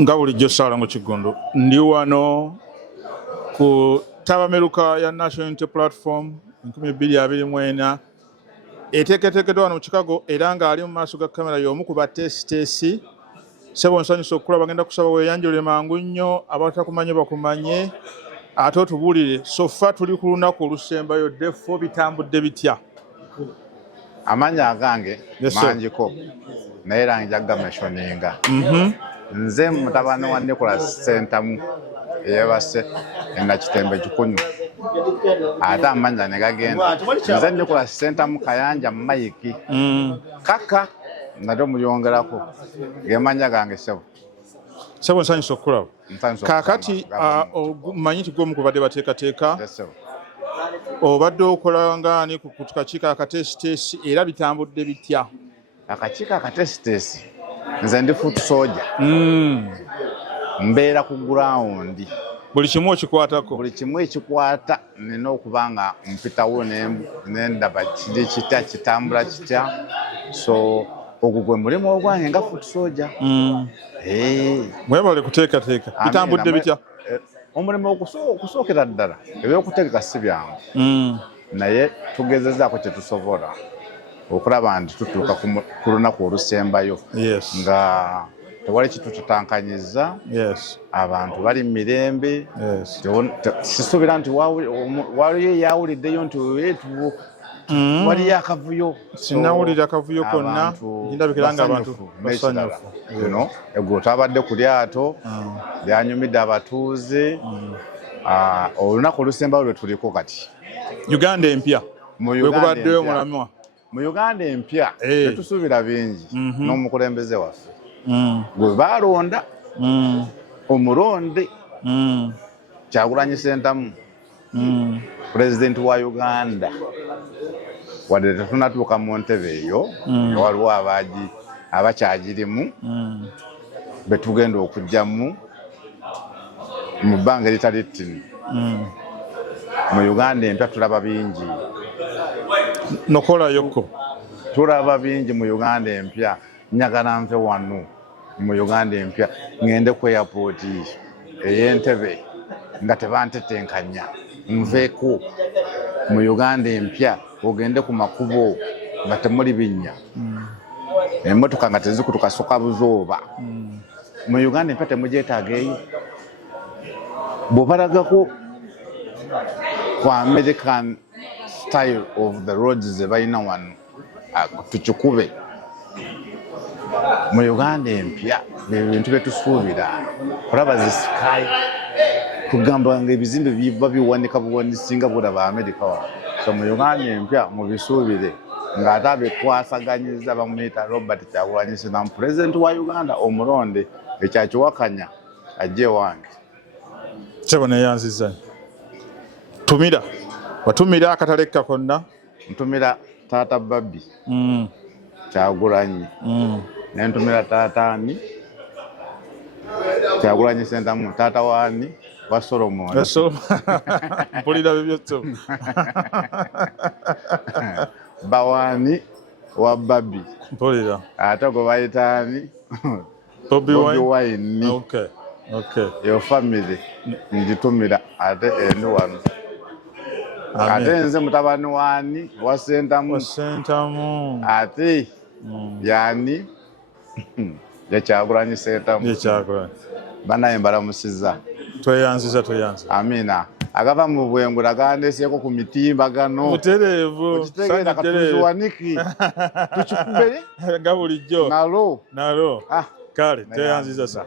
nga bulijjo Ssaala mu Kigundu ndi wano ku tabameruka ya National Unity Platform 2024 eteeketeekeddwa wano mu Chicago era ng'ali mu maaso ga kamera y'omu ku bateesiteesi. Ssebo nsanyusa okulaba bagenda kusaba weeyanjulire mangu nnyo, abatakumanye bakumanye ate otubuulire so ffa tuli ku lunaku olusembayo defo bitambudde bitya? Amanya agange mangiko naye era njaga mentioninga nze mutabani wa Nicholas Sentamu eyebase Nakitembe Kikunyu ate amanya ne gagenda nze Nicholas Sentamu Kayanja Mike kaka nado muyongerako gemanya gange Ssebo nsanyusa okulaba kaakati manyi nti gwe mukubadde bateekateeka obadde okola ngaani ku kakiiko akateesiteesi era bitambudde bitya? Akakiiko akateesiteesi nze ndi foot soldier mbeera ku ground buli kimu okikwatako? Buli kimu ekikwata nina okuba nga mpitawo nendaba kiri kitya kitambula kitya, so ogwo gwe mulimu ogwange nga foot soldier. Mwebale kuteekateeka bitambudde bitya? Omulimu okusookera ddala ebyokutegeka si byangu naye tugezezaako kye tusobola okulaba nti tutuuka ku lunaku olusembayo nga tewali kitutatankanyiza, abantu bali mu mirembe. Sisuubira nti waliyo eyawuliddeyo nti waliyo akavuyo. Sinawulira akavuyo konna, ndabikira nga abantu basanyufu. Eggulo twabadde ku lyato lyanyumidde abatuuze. Olunaku olusembayo lwe tuliko kati Uganda empya wekubaddeyo mulamwa mu Uganda empya tetusuubira bingi n'omukulembeze waffe gwe baalonda omulonde Kyagulanyi Ssentamu pulezidenti wa Uganda wadde tetunatuuka mu ntebe eyo waliwo abakyagirimu betugenda okujjamu mu bbanga eritali ttini. Mu Uganda empya tulaba bingi, nokolayokko tulaba bingi mu Uganda empya. Njagala nve wano mu Uganda empya ngende ku airport ey'Entebbe nga tebantetenkanya, nveeko mu Uganda empya ogende ku makubo nga temuli binnya, emmotoka nga tezikutuka soka buzooba. Mu Uganda empya temugyetaaga eyo. Bw'obalagako ku American style of the roads ze balina wano tukikube. Mu Uganda empya ebintu bye tusuubira kulaba zi sky kugamba nga ebizimbe biba biwanika buwanisinga bulaba America wano. So mu Uganda empya mu bisuubire ng'ate abekwasaganyiza bamuyita Robert Kyagulanyi Ssentamu pulezidenti wa Uganda omulonde ekyakiwakanya ajje wange. Ssebo neyanziza tumira watumira akatalekka konna? Ntumira taata Babbi Kyagulanyi nentumira taataani Kyagulanyi Ssentamu taata waani wa Solomon mpulira byotso bawaani wa Babbi mpulira ate gwe bayitaani Bobi Wine. Okay. Yo family ngitumira ate endi wano. Ate nze mutabani waani wa Ssentamu ate yani ya Kyagulanyi Ssentamu banaye mbalamusiza. Tweyanziza. Amina. Agava mu bwengula gandeseeko ku mitimbagano mutereevu okitegeera katuziwaniki tukikubere nga bulijjo nalo kale tweyanziza sa